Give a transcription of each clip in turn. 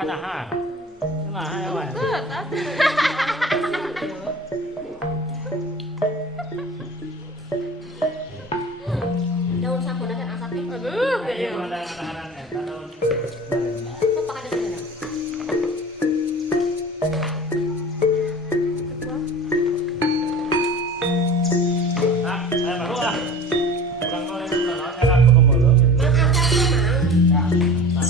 kadahar. Kumaha ya, Wan? Daun sampun dan asapnya. Aduh, Ayo iya. ada kadaharan eta daun. Kok pakai ada sini? Ah, saya baru ah. Kurang boleh sono cara pengumulung. Mang asapnya mang. Ya. Nah.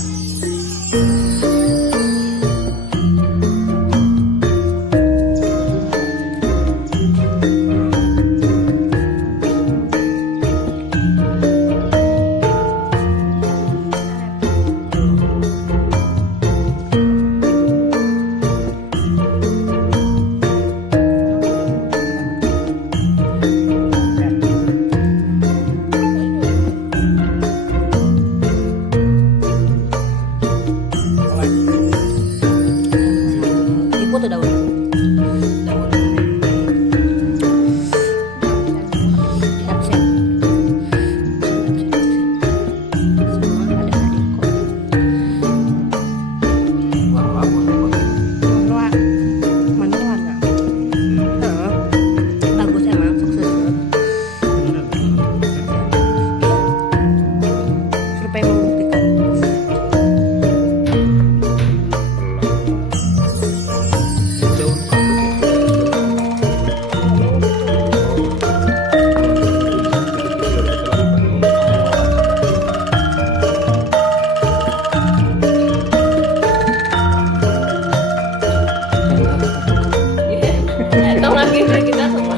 Ibu tuh daun. Daun. Absen. Semua ada adikku. Manual nggak? Heeh. Bagus emang sukses. Survei membuktikan. Tahu lagi kita semua.